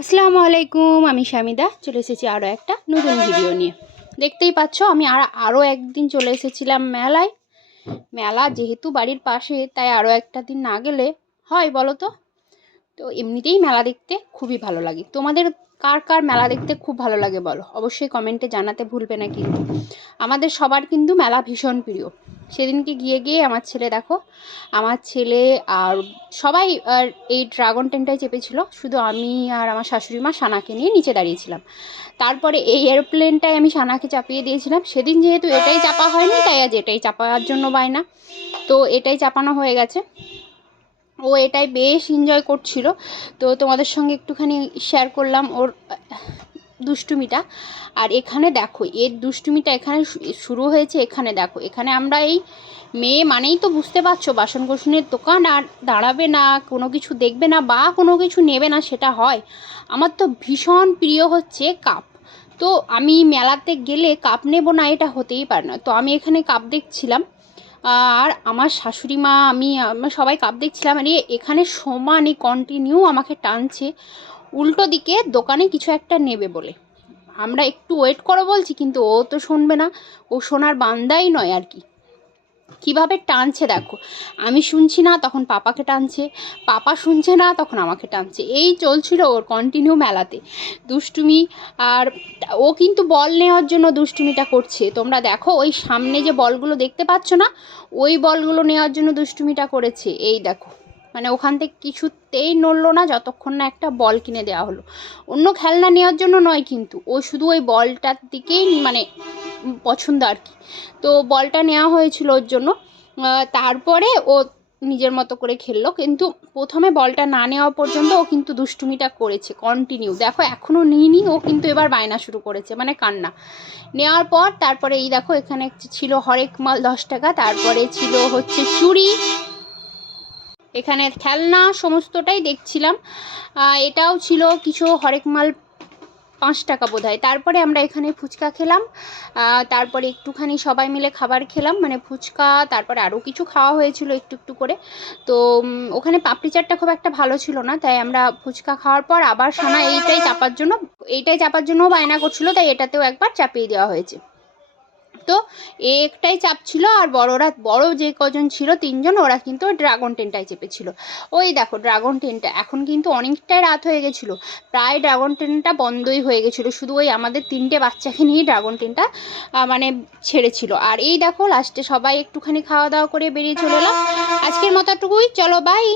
আসসালামু আলাইকুম, আমি শামিদা চলে এসেছি আরও একটা নতুন ভিডিও নিয়ে। দেখতেই পাচ্ছ আমি আরও একদিন চলে এসেছিলাম মেলায়। মেলা যেহেতু বাড়ির পাশে, তাই আরও একটা দিন না গেলে হয় বলো তো? তো এমনিতেই মেলা দেখতে খুবই ভালো লাগে। তোমাদের কার কার মেলা দেখতে খুব ভালো লাগে বলো, অবশ্যই কমেন্টে জানাতে ভুলবে না। কিন্তু আমাদের সবার কিন্তু মেলা ভীষণ প্রিয়। সেদিনকে গিয়ে আমার ছেলে দেখো, আমার ছেলে আর সবাই এই ড্রাগন ট্রেনটায় চেপেছিল, শুধু আমি আর আমার শাশুড়ি মা সানাকে নিয়ে নিচে দাঁড়িয়েছিলাম। তারপরে এই এরোপ্লেনটায় আমি সানাকে চাপিয়ে দিয়েছিলাম। সেদিন যেহেতু এটাই চাপা হয়নি, তাই আজ এটাই চাপার জন্য বায়না, তো এটাই চাপানো হয়ে গেছে। ও এটাই বেশ এনজয় করছিল, তো তোমাদের সঙ্গে একটুখানি শেয়ার করলাম ওর দুষ্টুমিটা। আর এখানে দেখো এর দুষ্টুমিটা এখানে শুরু হয়েছে। এখানে দেখো, এখানে আমরা এই মেয়ে মানেই তো বুঝতে পারছো, বাসন কোসনের দোকান আর দাঁড়াবে না, কোনো কিছু দেখবে না বা কোনো কিছু নেবে না, সেটা হয়। আমার তো ভীষণ প্রিয় হচ্ছে কাপ। তো আমি মেলাতে গেলে কাপ নেব না, এটা হতেই পারে না। তো আমি এখানে কাপ দেখছিলাম, আর আমার শাশুড়ি মা আমরা সবাই কাপ দেখছিলাম। আর এখানে সমানই কন্টিনিউ আমাকে টানছে উল্টো দিকে দোকানে কিছু একটা নেবে বলে। আমরা একটু ওয়েট করো বলছি, কিন্তু ও তো শুনবে না, ও শোনার বান্দাই নয় আর কি। কীভাবে টানছে দেখো, আমি শুনছি না তখন পাপাকে টানছে, পাপা শুনছে না তখন আমাকে টানছে। এই চলছিল ওর কন্টিনিউ মেলাতে দুষ্টুমি। আর ও কিন্তু বল নেওয়ার জন্য দুষ্টুমিটা করছে। তোমরা দেখো ওই সামনে যে বলগুলো দেখতে পাচ্ছ না, ওই বলগুলো নেওয়ার জন্য দুষ্টুমিটা করেছে। এই দেখো, মানে ওখান থেকে কিছুতেই নড়লো না যতক্ষণ না একটা বল কিনে দেওয়া হলো। অন্য খেলনা নেওয়ার জন্য নয়, কিন্তু ও শুধু ওই বলটার দিকেই মানে পছন্দ আর কি। তো বলটা নেওয়া হয়েছিল ওর জন্য। তারপরে ও নিজের মতো করে খেললো, কিন্তু প্রথমে বলটা না নেওয়া পর্যন্ত ও কিন্তু দুষ্টুমিটা করেছে কন্টিনিউ। দেখো এখনও নিইনি, ও কিন্তু এবার বায়না শুরু করেছে, মানে কান্না। নেওয়ার পর তারপরে এই দেখো, এখানে ছিল হরেক মাল 10 টাকা, তারপরে ছিল হচ্ছে চুড়ি, এখানে খেলনা সমস্তটাই দেখছিলাম। এটাও ছিল কিছু হরেক মাল 5 টাকা বোধ হয়। তারপরে আমরা এখানে ফুচকা খেলাম, তারপরে একটুখানি সবাই মিলে খাবার খেলাম, মানে ফুচকা, তারপরে আরও কিছু খাওয়া হয়েছিল একটু একটু করে। তো ওখানে পাপড়ি চাটটা খুব একটা ভালো ছিল না, তাই আমরা ফুচকা খাওয়ার পর আবার সোনা এইটাই চাপার জন্য বায়না করছিল, তাই এটাতেও একবার চাপিয়ে দেওয়া হয়েছে। তো একটাই চাপ ছিল, আর বড় যে কজন ছিল 3 জন, ওরা কিন্তু ড্রাগন ট্রেনটায় চেপেছিল। ওই দেখো ড্রাগন ট্রেনটা এখন কিন্তু অনেকটাই রাত হয়ে গেছিলো, প্রায় ড্রাগন ট্রেনটা বন্ধই হয়ে গেছিলো, শুধু ওই আমাদের 3টে বাচ্চাকে নিয়ে ড্রাগন ট্রেনটা মানে ছেড়েছিল। আর এই দেখো লাস্টে সবাই একটুখানি খাওয়া দাওয়া করে বেরিয়ে চলে এলাম। আজকের মতো এটুকুই, চলো বাই।